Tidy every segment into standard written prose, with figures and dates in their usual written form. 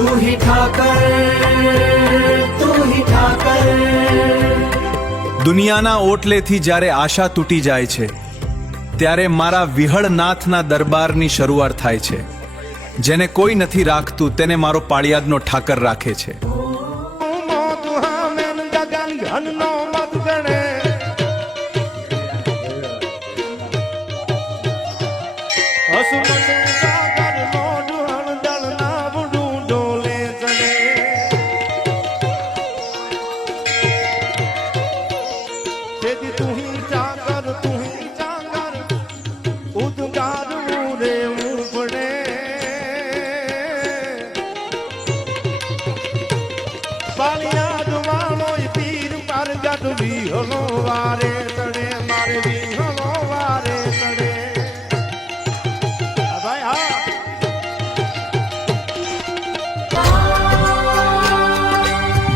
तू ही ठाकर, तू ही ठाकर। દુનિયાના ઓટલેથી જ્યારે આશા તૂટી જાય છે ત્યારે મારા વિહળનાથના દરબારની શરૂઆત થાય છે। જેને કોઈ નથી રાખતું તેને મારો પાળિયાદનો ઠાકર રાખે છે।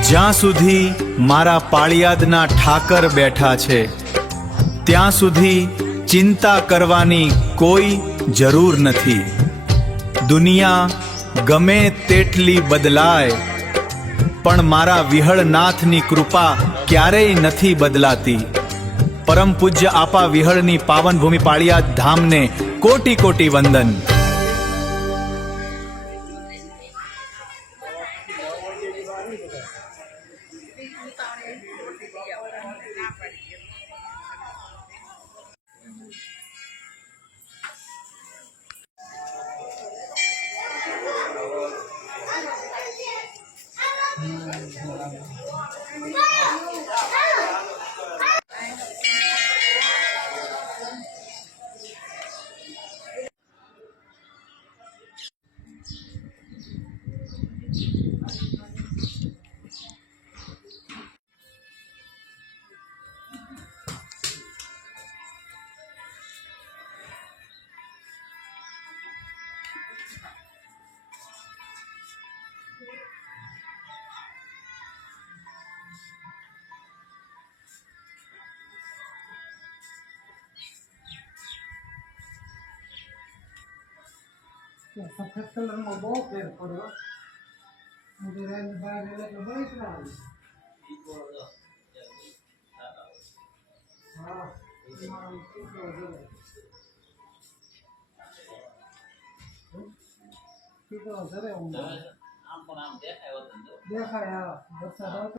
જ્યાં સુધી મારા પાળિયાદના ઠાકર બેઠા છે ત્યાં સુધી ચિંતા કરવાની કોઈ જરૂર નથી। દુનિયા ગમે તેટલી બદલાય પણ મારા વિહળનાથની કૃપા ક્યારેય નથી બદલાતી। પરમ પૂજ્ય આપા વિહળની પાવન ભૂમિ પાળિયાદ ધામને કોટી કોટી વંદન। સફેદ કલરમાં બહુ ફેર પડ્યો બહાર એટલે બહુ દેખાય વરસાદ